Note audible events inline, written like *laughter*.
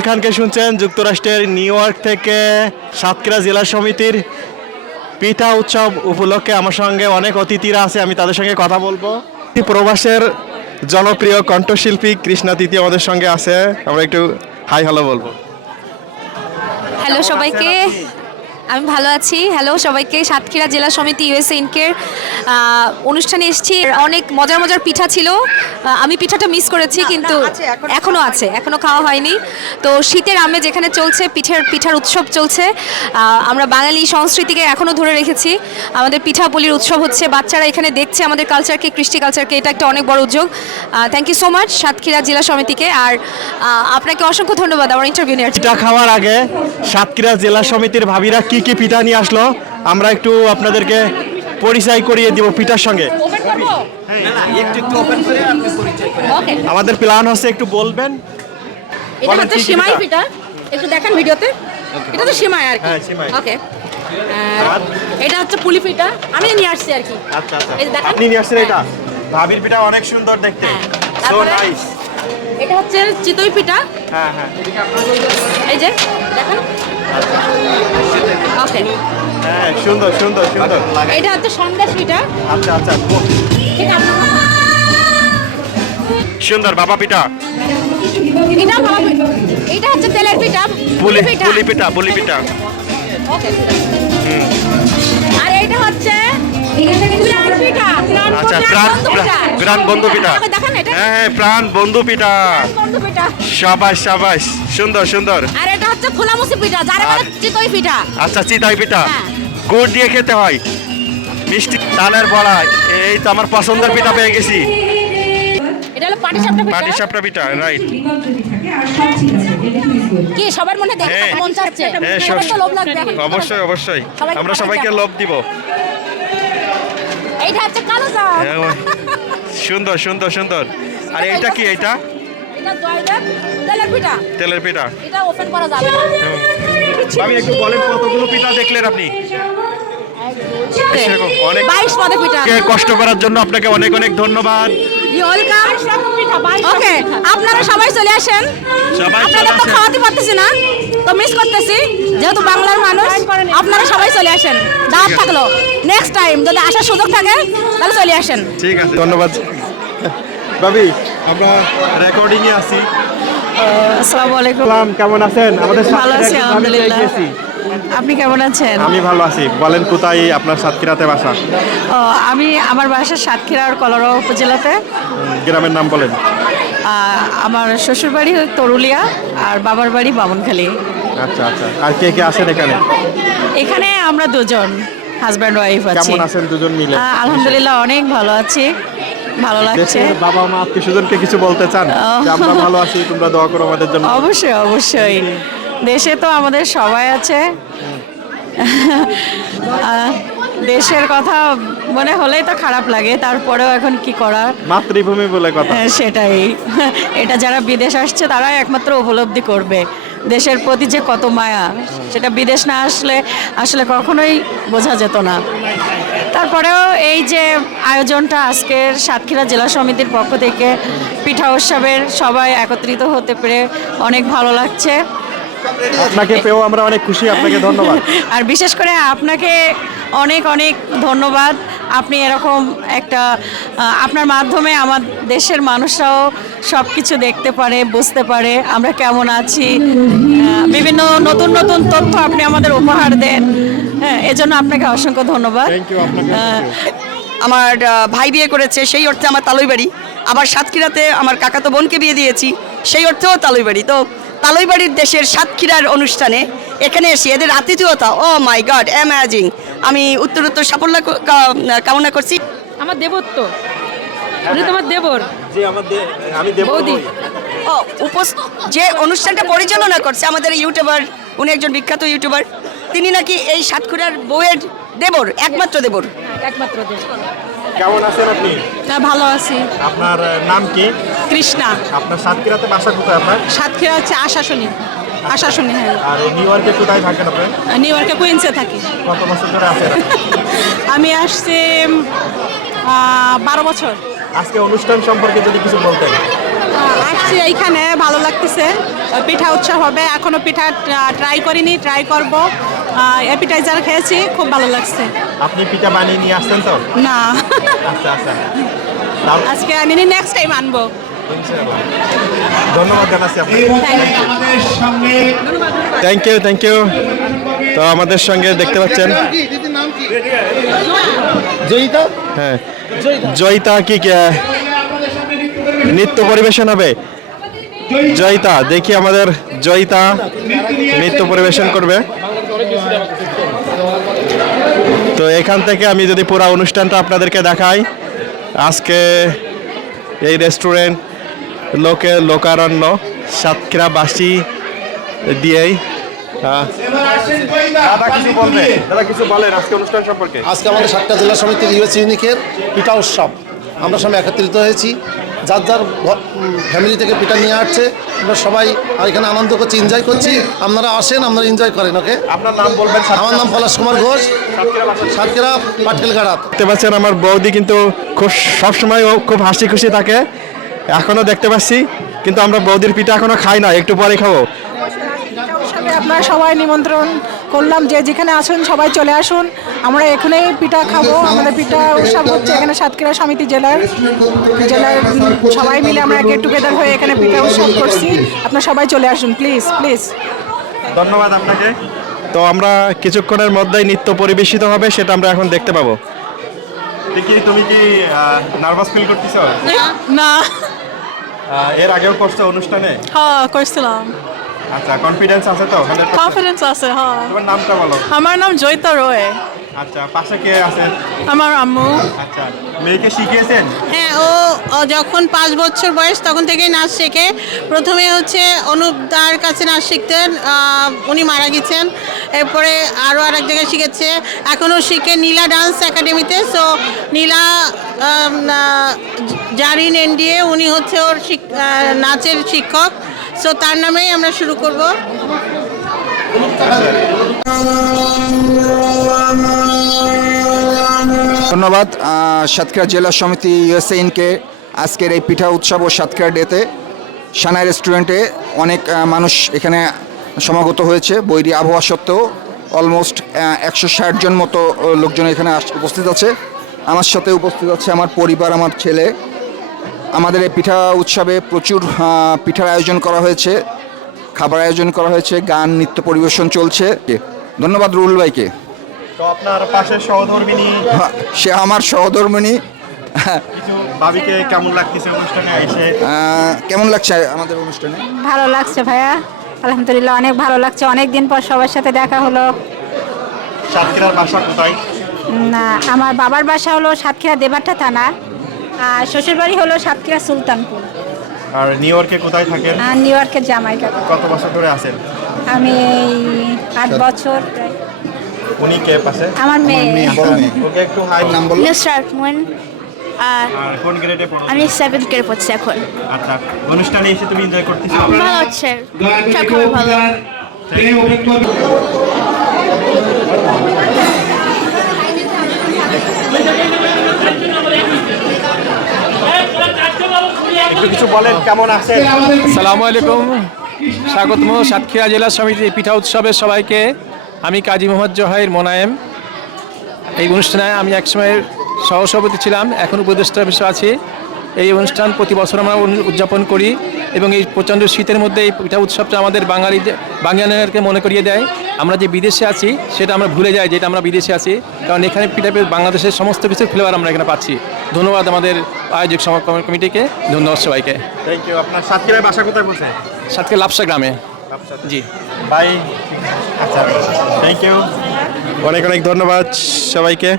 রুবেল খানকে শুনছেন, যুক্তরাষ্ট্রের নিউ ইয়র্ক থেকে সাতক্ষীরা জেলা সমিতির পিঠা উৎসব উপলক্ষে আমার সঙ্গে অনেক অতিথিরা আছে, আমি তাদের সঙ্গে কথা বলব। প্রবাসের জনপ্রিয় কণ্ঠশিল্পী কৃষ্ণা তিথি আমাদের সঙ্গে আছে, আমরা একটু হাই হ্যালো বলব। হ্যালো সবাইকে। আমি ভালো আছি। হ্যালো সবাইকে। সাতক্ষীরা জেলা সমিতি ইউএসএ ইনকের অনুষ্ঠানে এসেছি। অনেক মজার মজার পিঠা ছিল। আমি পিঠাটা মিস করেছি কিন্তু এখনও আছে এখনও খাওয়া হয়নি। তো শীতের আমে যেখানে চলছে পিঠের পিঠার উৎসব চলছে আমরা বাঙালি সংস্কৃতিকে এখনও ধরে রেখেছি। আমাদের পিঠাপুলির উৎসব হচ্ছে বাচ্চারা এখানে দেখছে আমাদের কালচারকে কৃষ্টি কালচারকে এটা একটা অনেক বড় উদ্যোগ। Thank you so much Satkhira জেলা সমিতিকে। আর আপনাকে অসংখ্য ধন্যবাদ আমার ইন্টারভিউ নেওয়ার পিঠা খাওয়ার আগে সাতক্ষীরা জেলা সমিতির ভাবিরা কি কি পিঠা নিয়ে আসলো? আমরা একটু আপনাদেরকে পরিচয় করিয়ে দিব পিঠার সঙ্গে। আমাদের প্ল্যান হচ্ছে একটু বলবেন। এটা হচ্ছে সিমাই পিঠা? পিঠা। একটু দেখেন ভিডিওতে। এটা তো সিমাই আর কি। হ্যাঁ, ওকে এটা হচ্ছে পুলি পিঠা। আমি নিয়ে আসছি আর কি। আচ্ছা আচ্ছা। এই যে আপনি নিয়ে আসছেন এটা? ভাবির পিঠা অনেক সুন্দর দেখতে। হ্যাঁ, সো নাইস এটা হচ্ছে চিতই পিঠা। হ্যাঁ হ্যাঁ। এই যে দেখেন। ওকে হ্যাঁ সুন্দর সুন্দর সুন্দর। এটা হচ্ছে সন্দেশ পিঠা আচ্ছা আচ্ছা ঠিক আছে। সুন্দর বাবা পিঠা। এটা এটা হচ্ছে তেলের পিঠা পুলি পিঠা। পুলি পিঠা পুলি পিঠা। ওকে আর এটা হচ্ছে আচ্ছা প্রাণ প্রাণ বন্ধু পিঠা। হ্যাঁ প্রাণ বন্ধু পিঠা সাবাস সাবাস। সুন্দর সুন্দর। আর এটা হচ্ছে খোলামুসি পিঠা যারা বলে চিতই পিঠা। আচ্ছা চিতাই পিঠা। হ্যাঁ। গুড় দিয়ে খেতে হয়। মিষ্টি চালের বড়া এই তো আমার পছন্দের পিঠা পেয়ে গেছি। এটা হলো পাটিসাপটা পিঠা। পাটি সাপটা পিঠা রাইট কি সবার মনে দেখে হ্যাঁ। মন চাচ্ছে? হ্যাঁ। অবশ্যই অবশ্যই। আমরা সবাইকে লোভ দিব। এইটা হচ্ছে কালো জাম হ্যাঁ, সুন্দর সুন্দর সুন্দর। আর এইটা কি এইটা? এটা তেলের পিঠা। তেলের পিঠা। এটা ওপেন করা যাবে আমি একটু বলেন কতগুলো পিঠা দেখলেন আপনি? বাইশ পদে পিঠা। কষ্ট করার জন্য আপনাকে অনেক অনেক ধন্যবাদ। ওকে আপনারা সবাই চলে আসেন। সবাই চলে আপনাদের তো খাওয়াতে পারতেছি না। তো মিস করতেছি যেহেতু বাংলার মানুষ আপনারা সবাই চলে আসেন। দাওয়াত থাকল। নেক্সট টাইম যদি আসার সুযোগ থাকে তাহলে চলে আসেন। ঠিক আছে। ধন্যবাদ। ভাবি আমরা রেকর্ডিং এ আছি আসসালামু আলাইকুম। কেমন আছেন? আমাদের ভালো আছি আলহামদুলিল্লাহ। আপনি কেমন আছেন? আমি ভালো আছি। বলেন কোথায় আপনার সাতক্ষীরাতে বাসা? আমি আমার বাসা সাতক্ষীরার কলরা উপজেলাতে। গ্রামের নাম বলেন। আমার শ্বশুর বাড়ি তরুলিয়া আর বাবার বাড়ি বামনখালী। আচ্ছা আচ্ছা। আর কে কে আছেন এখানে? এখানে আমরা দুজন হাজব্যান্ড ওয়াইফ আছি। কেমন আছেন দুজন মিলে? আলহামদুলিল্লাহ অনেক ভালো আছি ভালো লাগছে। বাবা মা আত্মীয় স্বজনকে কিছু বলতে চান? যে আমরা ভালো আছি তোমরা দোয়া করো আমাদের জন্য। অবশ্যই অবশ্যই। দেশে তো আমাদের সবাই আছে। দেশের কথা মনে হলেই তো খারাপ লাগে তারপরেও এখন কি করার? মাতৃভূমি বলে কথা। হ্যাঁ, সেটাই। এটা যারা বিদেশ আসছে তারাই একমাত্র উপলব্ধি করবে। দেশের প্রতি যে কত মায়া সেটা বিদেশ না আসলে আসলে কখনোই বোঝা যেত না। তারপরেও এই যে আয়োজনটা আজকের সাতক্ষীরা জেলা সমিতির পক্ষ থেকে পিঠা উৎসবের সবাই একত্রিত হতে পেরে অনেক ভালো লাগছে। আপনাকে পেয়েও আমরা অনেক খুশি আপনাকে ধন্যবাদ। *laughs* আর বিশেষ করে আপনাকে অনেক অনেক ধন্যবাদ। আপনি এরকম একটা আপনার মাধ্যমে আমার দেশের মানুষরাও সব কিছু দেখতে পারে বুঝতে পারে আমরা কেমন আছি। বিভিন্ন নতুন নতুন তথ্য আপনি আমাদের উপহার দেন। হ্যাঁ এজন্য আপনাকে অসংখ্য ধন্যবাদ। আমার ভাই বিয়ে করেছে সেই অর্থে আমার তালই বাড়ি আবার সাতক্ষীরাতে আমার কাকাতো বোনকে বিয়ে দিয়েছি সেই অর্থেও তালই বাড়ি তো তালই বাড়ির দেশের সাতক্ষীরার অনুষ্ঠানে এখানে এসে এদের আতিথেয়তা ও মাই গড অ্যামাজিং আমি উত্তর উত্তর সাফল্য কামনা করছি। আমার দেবত্ব। উনি তোমার দেবর। আমি বৌদি। ও উপস যে অনুষ্ঠানটা পরিচালনা করছে আমাদের ইউটিউবার উনি একজন বিখ্যাত ইউটিউবার তিনি নাকি এই সাতক্ষীরার বউয়ের দেবর একমাত্র দেবর। একমাত্র দেবর। কেমন আছেন আপনি? হ্যাঁ ভালো আছি। আপনার নাম কি? কৃষ্ণা। আপনার সাতক্ষীরাতে বাসা কোথায় আপনার? সাতক্ষীরা হচ্ছে আশাশুনি। আশাশুনি হ্যাঁ। আর নিউ ইয়র্কে কোথায় থাকেন আপনি? নিউ ইয়র্কে কুইন্সে থাকি। কত বছর ধরে আছেন? *laughs* আমি আসছি বারো বছর। আজকে অনুষ্ঠান সম্পর্কে যদি কিছু বলতেন। আসছি এইখানে ভালো লাগতেছে। পিঠা উৎসব হবে। এখনও পিঠা ট্রাই করিনি ট্রাই করব। অ্যাপিটাইজার খেয়েছি খুব ভালো লাগছে। আপনি পিঠা বানিয়ে নিয়ে আসছেন তো? না। আচ্ছা আচ্ছা। আজকে আনিনি নেক্সট টাইম আনব। ধন্যবাদ জানাচ্ছি থ্যাংক ইউ থ্যাংক ইউ তো আমাদের সঙ্গে দেখতে পাচ্ছেন জয়িতা? হ্যাঁ। জয়িতা। কি কি, নৃত্য পরিবেশন হবে। জয়িতা। দেখি আমাদের জয়িতা নৃত্য পরিবেশন করবে। তো এখান থেকে আমি যদি পুরো অনুষ্ঠানটা আপনাদেরকে দেখাই আজকে এই রেস্টুরেন্ট লোকে লোকারণ্য সাতক্ষীরাবাসী দিয়েই আজকে আজকে আমাদের সাতটা জেলা সমিতির ইউএস ইউনিকের পিঠা উৎসব। আমরা সবাই একত্রিত হয়েছি। যার যার ফ্যামিলি থেকে পিঠা নিয়ে আসছে আমরা সবাই এখানে আনন্দ করছি এনজয় করছি। আপনারা আসেন আপনারা এনজয় করেন ওকে আপনার নাম বলবেন আমার নাম পলাশ কুমার ঘোষ। সাতক্ষীরা পাটকেলগাড়াত দেখতে পাচ্ছেন আমার বৌদি কিন্তু খুব সবসময় ও খুব হাসি খুশি থাকে এখনও দেখতে পাচ্ছি কিন্তু আমরা বৌদির পিঠা এখনও খাই না একটু পরে খাব। আপনারা সবাই নিমন্ত্রণ করলাম যে যেখানে আসুন সবাই চলে আসুন। আমরা এখানেই পিঠা খাব। আমাদের পিঠা উৎসব হচ্ছে এখানে সাতক্ষীরা সমিতি জেলার। জেলার সবাই মিলে আমরা গেট টুগেদার হয়ে এখানে পিঠা উৎসব করছি। আপনারা সবাই চলে আসুন প্লিজ প্লিজ ধন্যবাদ আপনাকে। তো আমরা কিছুক্ষণের মধ্যেই নৃত্য পরিবেশিত হবে সেটা আমরা এখন দেখতে পাবো। কি তুমি কি নার্ভাস ফিল করতেছ? না। এর আগেও করছ অনুষ্ঠানে? হ্যাঁ করছিলাম। আচ্ছা কনফিডেন্স আছে তো? কনফিডেন্স আছে হ্যাঁ তোমার নামটা বলো। আমার নাম জয়িতা রয়। আচ্ছা পাশে কে আছে? আমার আম্মু। আচ্ছা মেয়েকে শিখিয়েছেন? হ্যাঁ ও ও যখন পাঁচ বছর বয়স তখন থেকেই নাচ শেখে। প্রথমে হচ্ছে অনুপদার কাছে নাচ শিখতেন উনি মারা গেছেন। এরপরে আরও আরেক জায়গায় শিখেছে। এখনও শিখে নীলা ডান্স একাডেমিতে। সো নীলা জারিন এনডিএ উনি হচ্ছে ওর নাচের শিক্ষক। সো তার নামেই আমরা শুরু করব। ধন্যবাদ সাতক্ষীরা জেলা সমিতি ইউএসএইনকে আজকের এই পিঠা উৎসব ও সাতক্ষীরা ডেতে সানাই রেস্টুরেন্টে অনেক মানুষ এখানে সমাগত হয়েছে। বৈরী আবহাওয়া সত্ত্বেও অলমোস্ট একশো ষাট জন মতো লোকজন এখানে উপস্থিত আছে। আমার সাথে উপস্থিত আছে আমার পরিবার, আমার ছেলে আমাদের এই পিঠা উৎসবে প্রচুর পিঠার আয়োজন করা হয়েছে খাবার আয়োজন করা হয়েছে গান নৃত্য পরিবেশন চলছে। ধন্যবাদ রুল ভাইকে। তো আপনার সহধর্মিনী হ্যাঁ, সে আমার সহধর্মিনী। ভাবিকে কেমন লাগতেছে অনুষ্ঠানে এসে? কেমন লাগছে আমাদের অনুষ্ঠানে? ভালো লাগছে ভাইয়া। আলহামদুলিল্লাহ অনেক ভালো লাগছে। অনেক দিন পর সবার সাথে দেখা হলো। সাতক্ষীরার বাসা কোথায়? না আমার বাবার বাসা হলো সাতক্ষীরা দেবাট্টা থানা। আর শ্বশুরবাড়ি হলো সাতক্ষীরা সুলতানপুর। আর নিউ ইয়র্কে কোথায় থাকেন? আর নিউ ইয়র্কের জামাইকা কত বছর ধরে আছেন? আমি এই আট বছর প্রায়। উনি কে পাশে? আমার মেয়ে। বড় মেয়ে। ওকে একটু হাই নাম বলো। নুসরাত মুন আর কোন গ্রেডে পড়ো? আমি সেভেন্থ গ্রেড পড়ছি এখন। আচ্ছা অনুষ্ঠানে এসে তুমি এনজয় করতেছো? ভালো হচ্ছে। সব খুবই ভালো। একটু কিছু বলেন, কেমন আছেন? সালামু আলাইকুম। স্বাগতম সাতক্ষীরা জেলা সমিতি পিঠা উৎসবের সবাইকে। আমি কাজী মোহাম্মদ জহাইর মোনায়েম। এই অনুষ্ঠানে আমি একসময় সহসভাপতি ছিলাম, এখন উপদেষ্টা বিষয় আছি। এই অনুষ্ঠান প্রতি বছর আমরা উদযাপন করি এবং এই প্রচণ্ড শীতের মধ্যে এই পিঠা উৎসবটা আমাদের বাঙালি বাঙালিদেরকে মনে করিয়ে দেয়। আমরা যে বিদেশে আছি সেটা আমরা ভুলে যাই যেটা আমরা বিদেশে আছি। কারণ এখানে পিঠা বাংলাদেশের সমস্ত কিছু ফ্লেভার আমরা এখানে পাচ্ছি। ধন্যবাদ আমাদের আয়োজক সমাজ কমিটিকে। ধন্যবাদ সবাইকে। থ্যাংক ইউ আপনার সাতক্ষীরার বাসা কোথায় বসে? সাতক্ষীরা লাপসা গ্রামে। জি। বাই। আচ্ছা। থ্যাংক ইউ অনেক অনেক ধন্যবাদ সবাইকে।